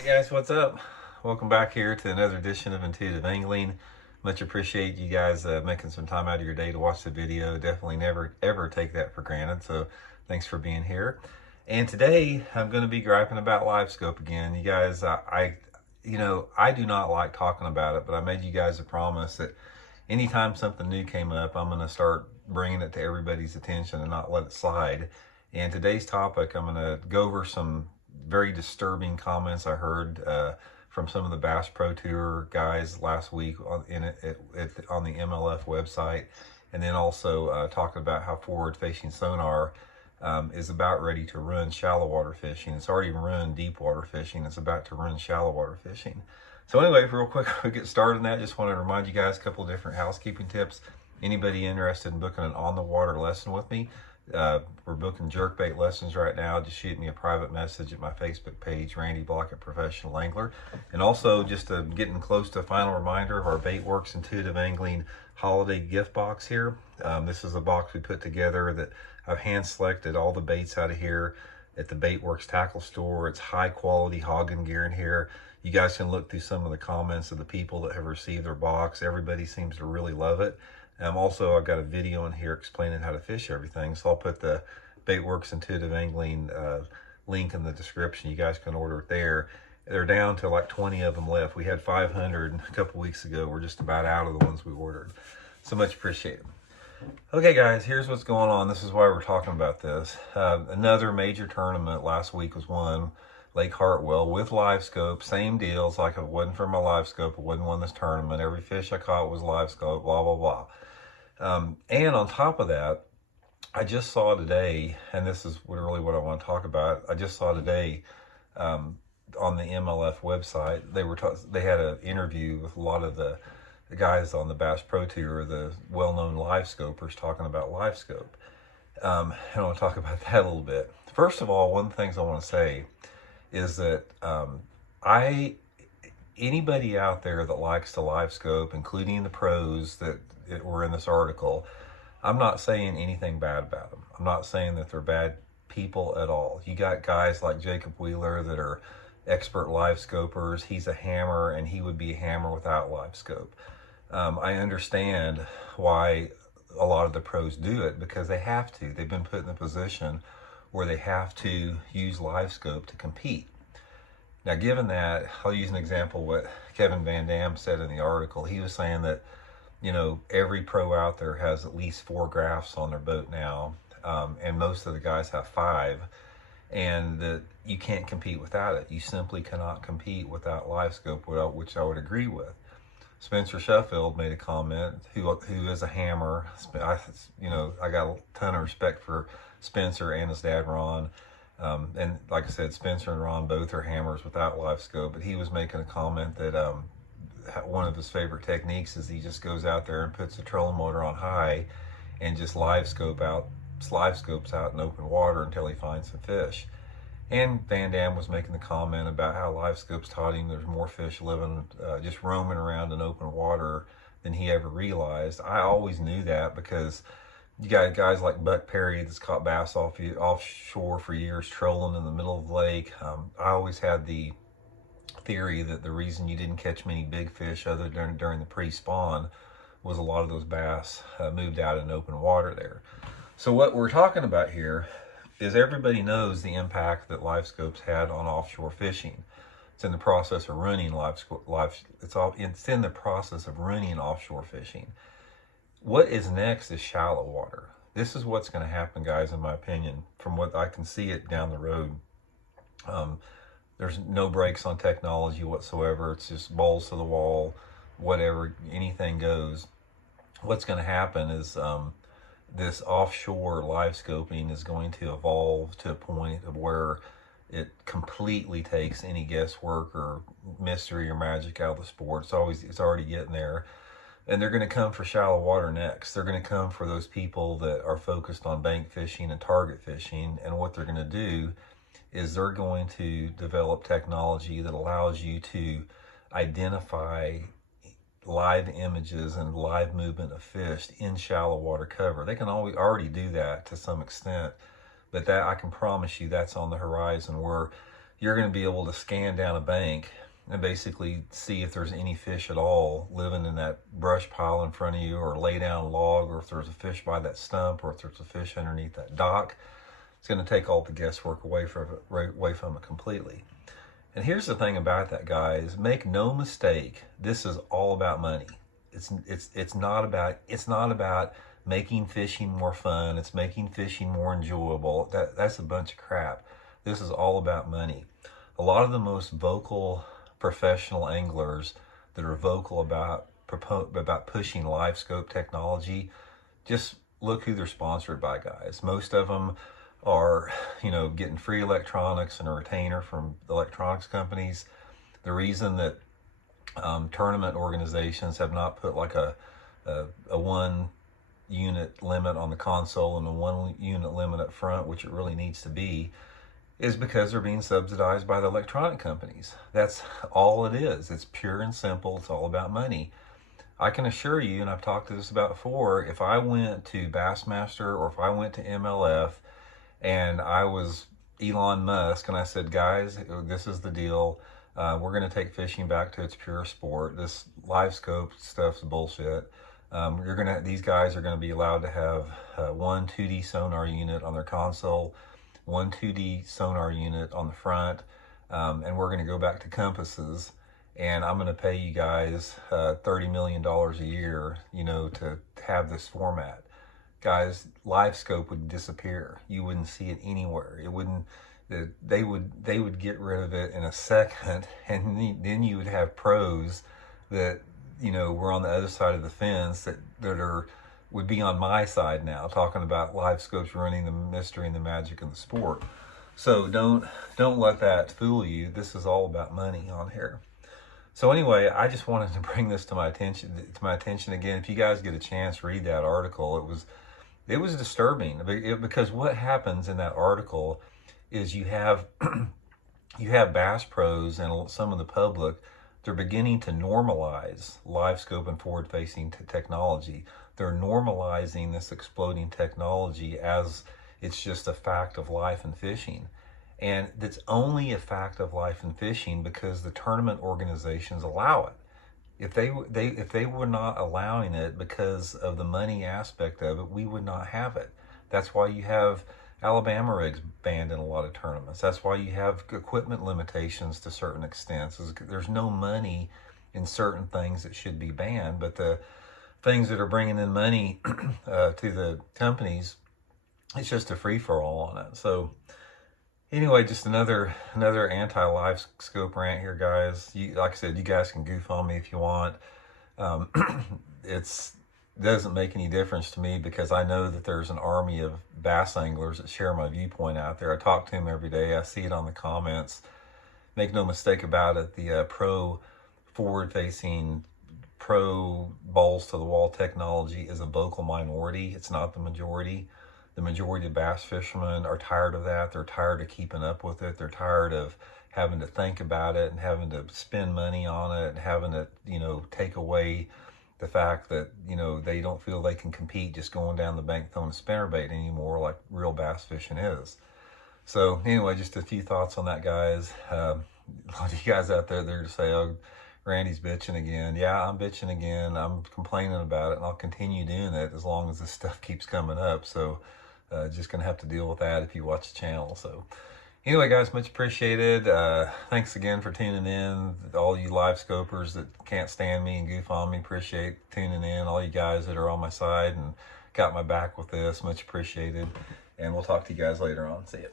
Hey guys, what's up? Welcome back here to another edition of Intuitive Angling. Much appreciate you guys making some time out of your day to watch the video. Definitely never ever take that for granted. So thanks for being here. And today I'm going to be griping about Livescope again. You guys, I do not like talking about it, but I made you guys a promise that anytime something new came up, I'm going to start bringing it to everybody's attention and not let it slide. And today's topic, I'm going to go over some very disturbing comments I heard from some of the Bass Pro Tour guys last week on the MLF website, and then also talk about how forward-facing sonar is about ready to run shallow water fishing. It's already run deep water fishing. It's about to run shallow water fishing. So anyway, real quick, we get started on that. Just want to remind you guys a couple of different housekeeping tips. Anybody interested in booking an on-the-water lesson with me, we're booking jerkbait lessons right now. Just shoot me a private message at my Facebook page, Randy Blockett Professional Angler. And also, just getting close to a final reminder of our Baitworks Intuitive Angling holiday gift box here. This is a box we put together that I've hand selected all the baits out of here at the Baitworks tackle store. It's high quality hogging gear in here. You guys can look through some of the comments of the people that have received their box. Everybody seems to really love it. Also, I've got a video in here explaining how to fish everything. So I'll put the Baitworks Intuitive Angling link in the description. You guys can order it there. They're down to like 20 of them left. We had 500 a couple weeks ago. We're just about out of the ones we ordered. So much appreciated. Okay, guys, here's what's going on. This is why we're talking about this. Another major tournament last week was won, Lake Hartwell, with Livescope. Same deals, like if it wasn't for my Livescope, I wouldn't win this tournament. Every fish I caught was Livescope, blah, blah, blah. And on top of that, I just saw today, and this is really what I want to talk about. I just saw today on the MLF website, they had an interview with a lot of the guys on the Bass Pro Tour, the well-known Livescopers, talking about Livescope. I want to talk about that a little bit. First of all, one of the things I want to say is that anybody out there that likes to Livescope, including the pros that were in this article, I'm not saying anything bad about them. I'm not saying that they're bad people at all. You got guys like Jacob Wheeler that are expert Livescopers. He's a hammer, and he would be a hammer without Livescope. I understand why a lot of the pros do it, because they have to. They've been put in a position where they have to use Livescope to compete. Now, given that, I'll use an example what Kevin Van Dam said in the article. He was saying that, you know, every pro out there has at least 4 graphs on their boat now, and most of the guys have 5, and that you can't compete without it. You simply cannot compete without Livescope, which I would agree with. Spencer Sheffield made a comment, who is a hammer. I got a ton of respect for Spencer and his dad, Ron. And like I said, Spencer and Ron both are hammers without Livescope, but he was making a comment that one of his favorite techniques is he just goes out there and puts the trolling motor on high and just livescopes out in open water until he finds some fish. And Van Dam was making the comment about how Livescope's taught him there's more fish living, just roaming around in open water than he ever realized. I always knew that, because you got guys like Buck Perry that's caught bass offshore for years, trolling in the middle of the lake. I always had the theory that the reason you didn't catch many big fish other than during the pre-spawn was a lot of those bass moved out in open water there. So what we're talking about here is everybody knows the impact that Livescope's had on offshore fishing. It's in the process of running it's in the process of running offshore fishing. What is next is shallow water. This is what's going to happen, guys, in my opinion, from what I can see it down the road. There's no brakes on technology whatsoever. It's just balls to the wall, whatever, anything goes. What's going to happen is this offshore Livescoping is going to evolve to a point of where it completely takes any guesswork or mystery or magic out of the sport. It's already getting there. And they're going to come for shallow water next. They're going to come for those people that are focused on bank fishing and target fishing. And what they're going to do is they're going to develop technology that allows you to identify live images and live movement of fish in shallow water cover. They can already do that to some extent, but that I can promise you that's on the horizon, where you're going to be able to scan down a bank and basically see if there's any fish at all living in that brush pile in front of you, or lay down a log, or if there's a fish by that stump, or if there's a fish underneath that dock. It's going to take all the guesswork away from it completely. And here's the thing about that, guys. Make no mistake, this is all about money. It's not about making fishing more fun. It's making fishing more enjoyable. That's a bunch of crap. This is all about money. A lot of the most vocal professional anglers that are vocal about pushing Livescope technology, just look who they're sponsored by, guys. Most of them are, getting free electronics and a retainer from electronics companies. The reason that tournament organizations have not put like a 1 unit limit on the console and a 1 unit limit up front, which it really needs to be, is because they're being subsidized by the electronic companies. That's all it is. It's pure and simple. It's all about money. I can assure you, and I've talked to this about before, if I went to Bassmaster or if I went to MLF and I was Elon Musk and I said, guys, this is the deal. We're going to take fishing back to its pure sport. This Livescope stuff's bullshit. These guys are going to be allowed to have one 2D sonar unit on their console, one 2D sonar unit on the front, and we're going to go back to compasses. And I'm going to pay you guys $30 million a year, to have this format. Guys, Livescope would disappear. You wouldn't see it anywhere. It wouldn't. They would get rid of it in a second, and then you would have pros that were on the other side of the fence that would be on my side now, talking about Livescope's ruining the mystery and the magic of the sport. So don't let that fool you. This is all about money on here. So anyway, I just wanted to bring this to my attention again. If you guys get a chance, read that article. It was disturbing, because what happens in that article is you have bass pros and some of the public. They're beginning to normalize Livescope and forward-facing technology. They're normalizing this exploding technology as it's just a fact of life in fishing. And it's only a fact of life in fishing because the tournament organizations allow it. If they were not allowing it because of the money aspect of it, we would not have it. That's why you have Alabama rigs banned in a lot of tournaments. That's why you have equipment limitations to certain extents. There's no money in certain things that should be banned, but the things that are bringing in money to the companies, it's just a free-for-all on it. So anyway, just another anti-Livescope rant here, guys. Like I said, you guys can goof on me if you want. It doesn't make any difference to me because I know that there's an army of bass anglers that share my viewpoint out there. I talk to them every day. I see it on the comments. Make no mistake about it, the forward-facing, pro balls-to-the-wall technology is a vocal minority. It's not the majority. The majority of bass fishermen are tired of that. They're tired of keeping up with it. They're tired of having to think about it and having to spend money on it and having to, take away the fact that, they don't feel they can compete just going down the bank throwing a spinnerbait anymore like real bass fishing is. So anyway, just a few thoughts on that, guys. A lot of you guys out there to say, oh, Randy's bitching again. Yeah, I'm bitching again. I'm complaining about it, and I'll continue doing it as long as this stuff keeps coming up. So just going to have to deal with that if you watch the channel. So anyway, guys, much appreciated. Thanks again for tuning in. All you Livescopers that can't stand me and goof on me, appreciate tuning in. All you guys that are on my side and got my back with this, much appreciated. And we'll talk to you guys later on. See ya.